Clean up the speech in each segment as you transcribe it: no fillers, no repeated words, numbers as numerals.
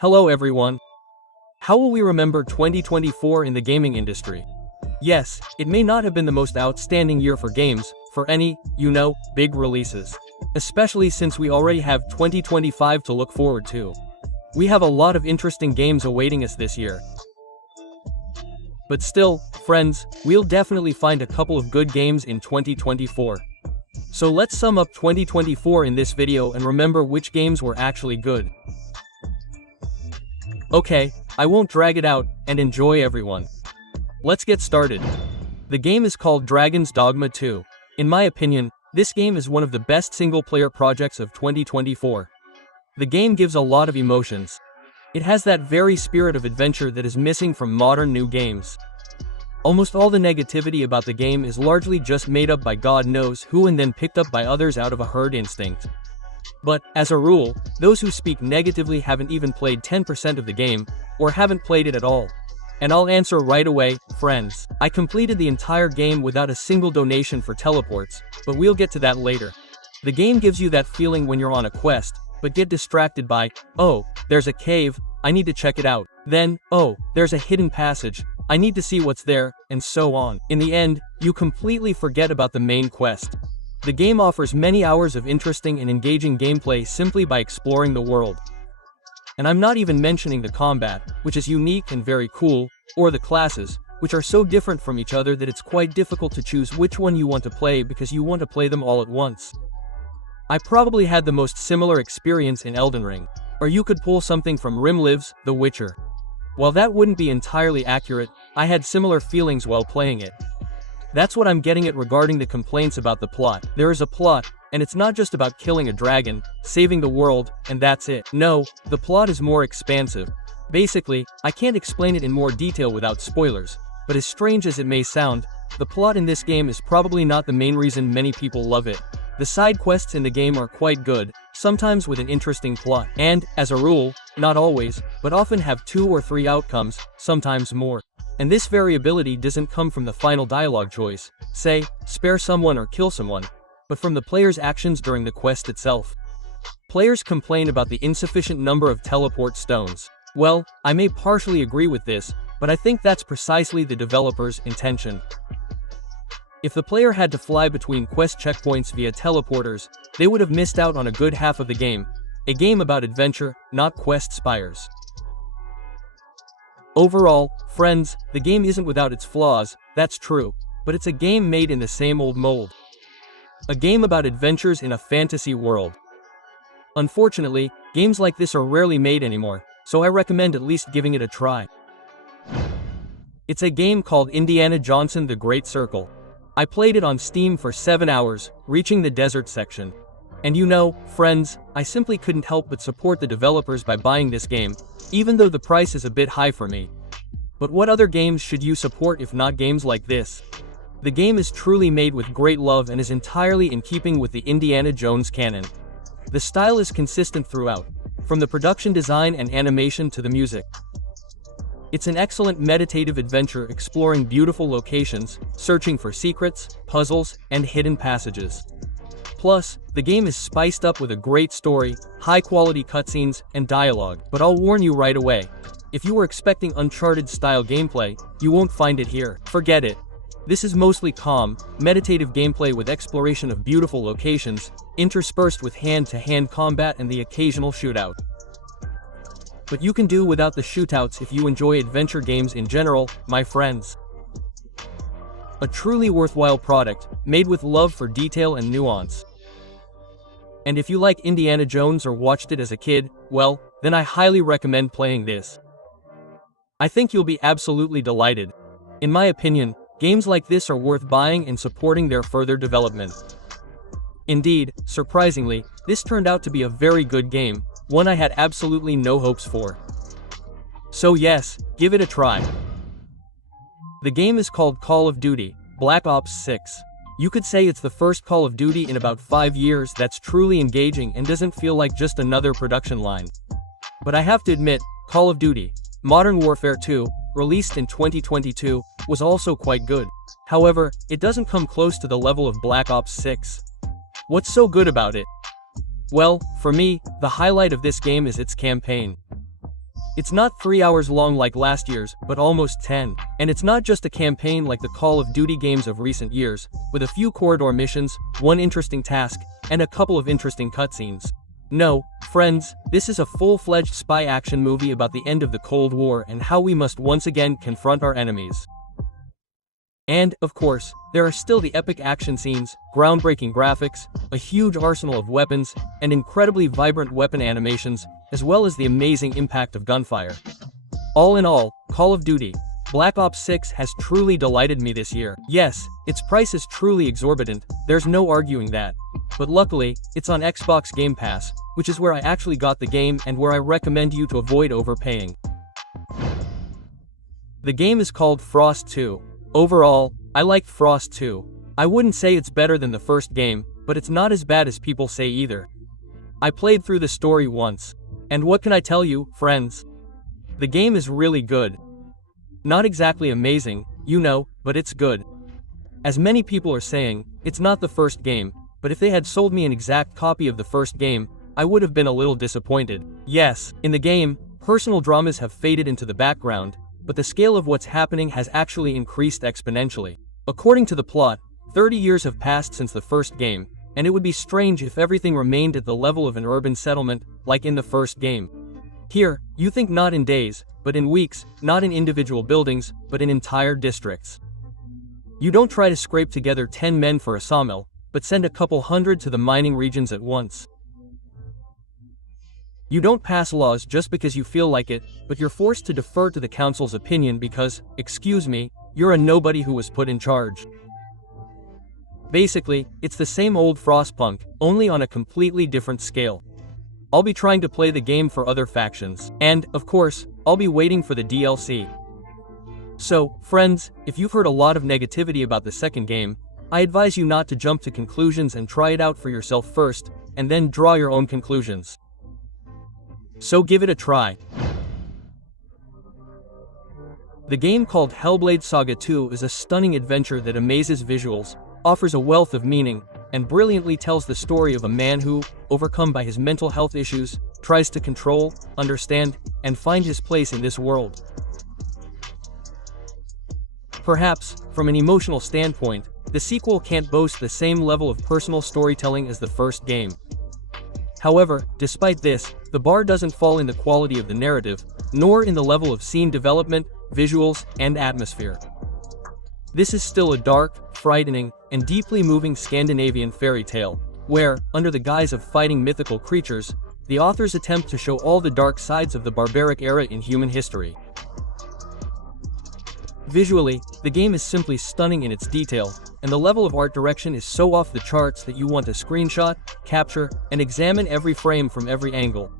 Hello everyone. How will we remember 2024 in the gaming industry? Yes, it may not have been the most outstanding year for games, for any, big releases. Especially since we already have 2025 to look forward to. We have a lot of interesting games awaiting us this year. But still, friends, we'll definitely find a couple of good games in 2024. So let's sum up 2024 in this video and remember which games were actually good. Okay, I won't drag it out, and enjoy everyone. Let's get started. The game is called Dragon's Dogma 2. In my opinion, this game is one of the best single-player projects of 2024. The game gives a lot of emotions. It has that very spirit of adventure that is missing from modern new games. Almost all the negativity about the game is largely just made up by God knows who and then picked up by others out of a herd instinct. But, as a rule, those who speak negatively haven't even played 10% of the game, or haven't played it at all. And I'll answer right away, friends. I completed the entire game without a single donation for teleports, but we'll get to that later. The game gives you that feeling when you're on a quest, but get distracted by, oh, there's a cave, I need to check it out. Then, oh, there's a hidden passage, I need to see what's there, and so on. In the end, you completely forget about the main quest. The game offers many hours of interesting and engaging gameplay simply by exploring the world. And I'm not even mentioning the combat, which is unique and very cool, or the classes, which are so different from each other that it's quite difficult to choose which one you want to play because you want to play them all at once. I probably had the most similar experience in Elden Ring, or you could pull something from Rimliv's The Witcher. While that wouldn't be entirely accurate, I had similar feelings while playing it. That's what I'm getting at regarding the complaints about the plot. There is a plot, and it's not just about killing a dragon, saving the world, and that's it. No, the plot is more expansive. Basically, I can't explain it in more detail without spoilers, but as strange as it may sound, the plot in this game is probably not the main reason many people love it. The side quests in the game are quite good, sometimes with an interesting plot, and, as a rule, not always, but often have 2 or 3 outcomes, sometimes more. And this variability doesn't come from the final dialogue choice, say, spare someone or kill someone, but from the player's actions during the quest itself. Players complain about the insufficient number of teleport stones. Well, I may partially agree with this, but I think that's precisely the developer's intention. If the player had to fly between quest checkpoints via teleporters, they would have missed out on a good half of the game. A game about adventure, not quest spires. Overall, friends, the game isn't without its flaws, that's true, but it's a game made in the same old mold. A game about adventures in a fantasy world. Unfortunately, games like this are rarely made anymore, so I recommend at least giving it a try. It's a game called Indiana Johnson: The Great Circle. I played it on Steam for 7 hours, reaching the desert section. And friends, I simply couldn't help but support the developers by buying this game, even though the price is a bit high for me. But what other games should you support if not games like this? The game is truly made with great love and is entirely in keeping with the Indiana Jones canon. The style is consistent throughout, from the production design and animation to the music. It's an excellent meditative adventure exploring beautiful locations, searching for secrets, puzzles, and hidden passages. Plus, the game is spiced up with a great story, high-quality cutscenes, and dialogue. But I'll warn you right away. If you were expecting Uncharted-style gameplay, you won't find it here. Forget it. This is mostly calm, meditative gameplay with exploration of beautiful locations, interspersed with hand-to-hand combat and the occasional shootout. But you can do without the shootouts if you enjoy adventure games in general, my friends. A truly worthwhile product, made with love for detail and nuance. And if you like Indiana Jones or watched it as a kid, well, then I highly recommend playing this. I think you'll be absolutely delighted. In my opinion, games like this are worth buying and supporting their further development. Indeed, surprisingly, this turned out to be a very good game, one I had absolutely no hopes for. So yes, give it a try. The game is called Call of Duty: Black Ops 6. You could say it's the first Call of Duty in about 5 years that's truly engaging and doesn't feel like just another production line. But I have to admit, Call of Duty: Modern Warfare 2, released in 2022, was also quite good. However, it doesn't come close to the level of Black Ops 6. What's so good about it? Well, for me, the highlight of this game is its campaign. It's not 3 hours long like last year's, but almost 10. And it's not just a campaign like the Call of Duty games of recent years, with a few corridor missions, one interesting task, and a couple of interesting cutscenes. No, friends, this is a full-fledged spy action movie about the end of the Cold War and how we must once again confront our enemies. And, of course, there are still the epic action scenes, groundbreaking graphics, a huge arsenal of weapons, and incredibly vibrant weapon animations, as well as the amazing impact of gunfire. All in all, Call of Duty Black Ops 6 has truly delighted me this year. Yes, its price is truly exorbitant, there's no arguing that. But luckily, it's on Xbox Game Pass, which is where I actually got the game and where I recommend you to avoid overpaying. The game is called Frost 2. Overall, I liked Frost 2. I wouldn't say it's better than the first game, but it's not as bad as people say either. I played through the story once. And what can I tell you, friends? The game is really good. Not exactly amazing, you know, but it's good. As many people are saying, it's not the first game, but if they had sold me an exact copy of the first game, I would have been a little disappointed. Yes, in the game, personal dramas have faded into the background, but the scale of what's happening has actually increased exponentially. According to the plot, 30 years have passed since the first game, and it would be strange if everything remained at the level of an urban settlement, like in the first game. Here, you think not in days, but in weeks, not in individual buildings, but in entire districts. You don't try to scrape together 10 men for a sawmill, but send a couple hundred to the mining regions at once. You don't pass laws just because you feel like it, but you're forced to defer to the council's opinion because, excuse me, you're a nobody who was put in charge. Basically, it's the same old Frostpunk, only on a completely different scale. I'll be trying to play the game for other factions, and, of course, I'll be waiting for the DLC. So, friends, if you've heard a lot of negativity about the second game, I advise you not to jump to conclusions and try it out for yourself first, and then draw your own conclusions. So give it a try. The game called Hellblade Saga 2 is a stunning adventure that amazes visuals, offers a wealth of meaning, and brilliantly tells the story of a man who, overcome by his mental health issues, tries to control, understand, and find his place in this world. Perhaps, from an emotional standpoint, the sequel can't boast the same level of personal storytelling as the first game. However, despite this, the bar doesn't fall in the quality of the narrative, nor in the level of scene development, visuals, and atmosphere. This is still a dark, frightening, and deeply moving Scandinavian fairy tale, where, under the guise of fighting mythical creatures, the authors attempt to show all the dark sides of the barbaric era in human history. Visually, the game is simply stunning in its detail, and the level of art direction is so off the charts that you want to screenshot, capture, and examine every frame from every angle.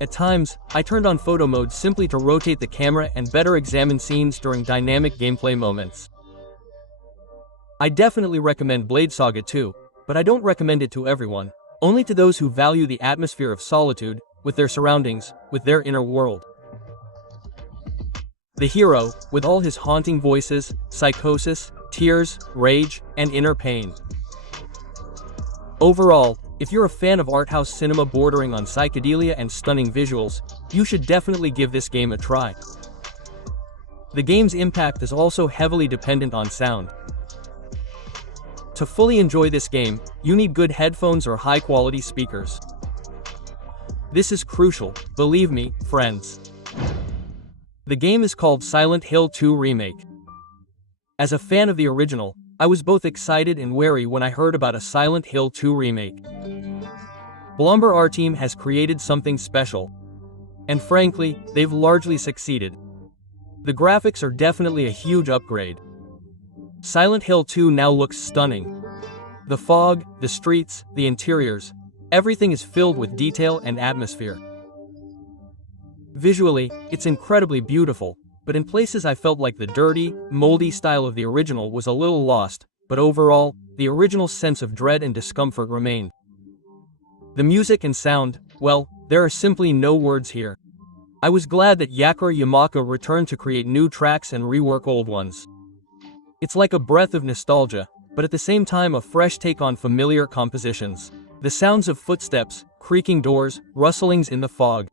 At times, I turned on photo mode simply to rotate the camera and better examine scenes during dynamic gameplay moments. I definitely recommend Blade Saga 2, but I don't recommend it to everyone, only to those who value the atmosphere of solitude, with their surroundings, with their inner world. The hero, with all his haunting voices, psychosis, tears, rage, and inner pain. Overall, if you're a fan of art house cinema bordering on psychedelia and stunning visuals, you should definitely give this game a try. The game's impact is also heavily dependent on sound. To fully enjoy this game, you need good headphones or high-quality speakers. This is crucial, believe me, friends. The game is called Silent Hill 2 Remake. As a fan of the original, I was both excited and wary when I heard about a Silent Hill 2 remake. Blumber Art Team has created something special. And frankly, they've largely succeeded. The graphics are definitely a huge upgrade. Silent Hill 2 now looks stunning. The fog, the streets, the interiors, everything is filled with detail and atmosphere. Visually, it's incredibly beautiful, but in places I felt like the dirty, moldy style of the original was a little lost, but overall, the original sense of dread and discomfort remained. The music and sound, well, there are simply no words here. I was glad that Yako Yamaka returned to create new tracks and rework old ones. It's like a breath of nostalgia, but at the same time a fresh take on familiar compositions. The sounds of footsteps, creaking doors, rustlings in the fog.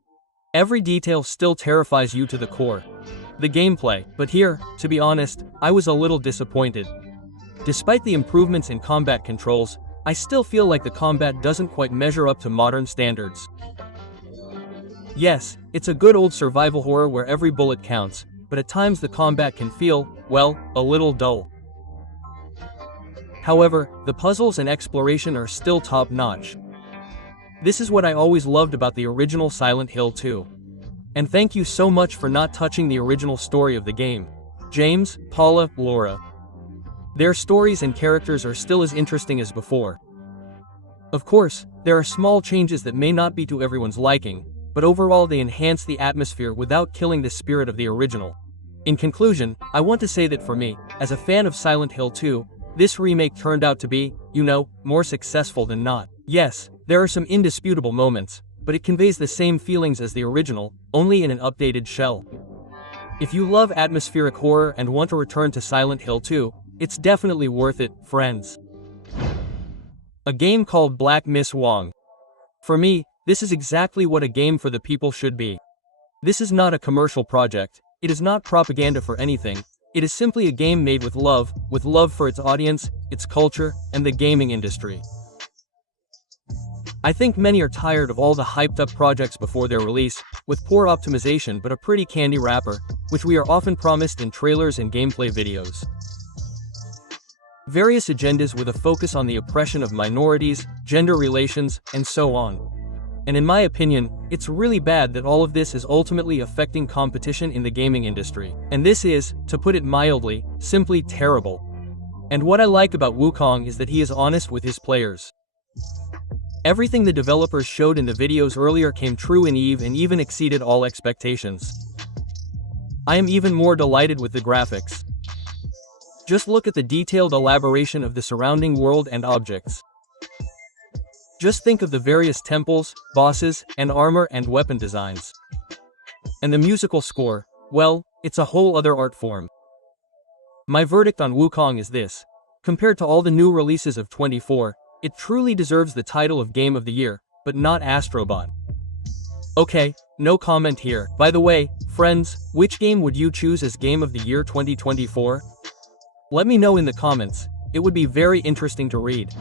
Every detail still terrifies you to the core. The gameplay, but here, to be honest, I was a little disappointed. Despite the improvements in combat controls, I still feel like the combat doesn't quite measure up to modern standards. Yes, it's a good old survival horror where every bullet counts, but at times the combat can feel, well, a little dull. However, the puzzles and exploration are still top-notch. This is what I always loved about the original Silent Hill 2. And thank you so much for not touching the original story of the game. James, Paula, Laura. Their stories and characters are still as interesting as before. Of course, there are small changes that may not be to everyone's liking, but overall they enhance the atmosphere without killing the spirit of the original. In conclusion, I want to say that for me, as a fan of Silent Hill 2, this remake turned out to be, more successful than not. Yes, there are some indisputable moments, but it conveys the same feelings as the original, only in an updated shell. If you love atmospheric horror and want to return to Silent Hill 2, it's definitely worth it, friends. A game called Black Miss Wong. For me, this is exactly what a game for the people should be. This is not a commercial project, it is not propaganda for anything, it is simply a game made with love for its audience, its culture, and the gaming industry. I think many are tired of all the hyped-up projects before their release, with poor optimization but a pretty candy wrapper, which we are often promised in trailers and gameplay videos. Various agendas with a focus on the oppression of minorities, gender relations, and so on. And in my opinion, it's really bad that all of this is ultimately affecting competition in the gaming industry. And this is, to put it mildly, simply terrible. And what I like about Wukong is that he is honest with his players. Everything the developers showed in the videos earlier came true in EVE and even exceeded all expectations. I am even more delighted with the graphics. Just look at the detailed elaboration of the surrounding world and objects. Just think of the various temples, bosses, and armor and weapon designs. And the musical score, well, it's a whole other art form. My verdict on Wukong is this. Compared to all the new releases of 24, it truly deserves the title of Game of the Year, but not Astrobot. Okay, no comment here. By the way, friends, which game would you choose as Game of the Year 2024? Let me know in the comments, it would be very interesting to read.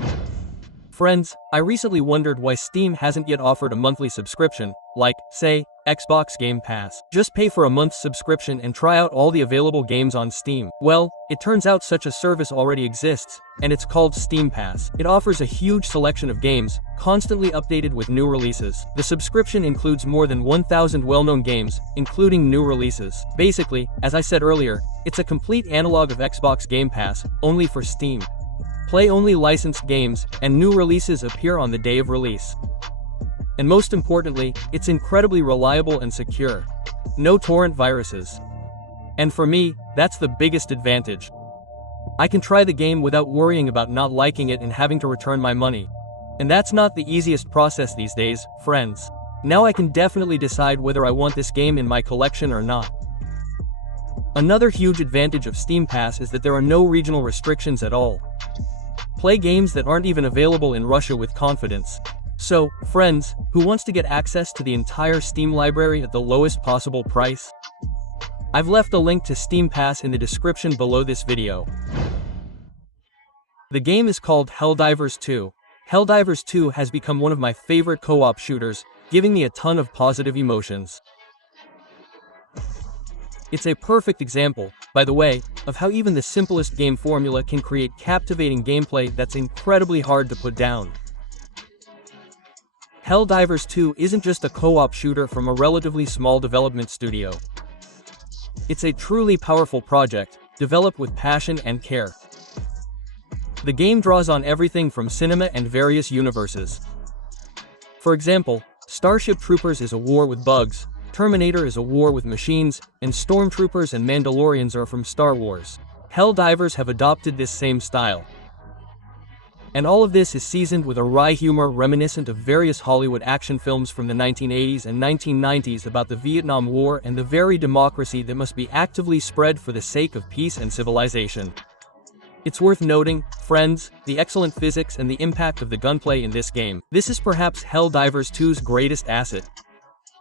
Friends, I recently wondered why Steam hasn't yet offered a monthly subscription, like, say, Xbox Game Pass. Just pay for a month's subscription and try out all the available games on Steam. Well, it turns out such a service already exists, and it's called Steam Pass. It offers a huge selection of games, constantly updated with new releases. The subscription includes more than 1,000 well-known games, including new releases. Basically, as I said earlier, it's a complete analog of Xbox Game Pass, only for Steam. Play-only licensed games, and new releases appear on the day of release. And most importantly, it's incredibly reliable and secure. No torrent viruses. And for me, that's the biggest advantage. I can try the game without worrying about not liking it and having to return my money. And that's not the easiest process these days, friends. Now I can definitely decide whether I want this game in my collection or not. Another huge advantage of Steam Pass is that there are no regional restrictions at all. Play games that aren't even available in Russia with confidence. So, friends, who wants to get access to the entire Steam library at the lowest possible price? I've left a link to Steam Pass in the description below this video. The game is called Helldivers 2. Helldivers 2 has become one of my favorite co-op shooters, giving me a ton of positive emotions. It's a perfect example, by the way, of how even the simplest game formula can create captivating gameplay that's incredibly hard to put down. Helldivers 2 isn't just a co-op shooter from a relatively small development studio. It's a truly powerful project, developed with passion and care. The game draws on everything from cinema and various universes. For example, Starship Troopers is a war with bugs, Terminator is a war with machines, and Stormtroopers and Mandalorians are from Star Wars. Helldivers have adopted this same style. And all of this is seasoned with a wry humor reminiscent of various Hollywood action films from the 1980s and 1990s about the Vietnam War and the very democracy that must be actively spread for the sake of peace and civilization. It's worth noting, friends, the excellent physics and the impact of the gunplay in this game. This is perhaps Helldivers 2's greatest asset.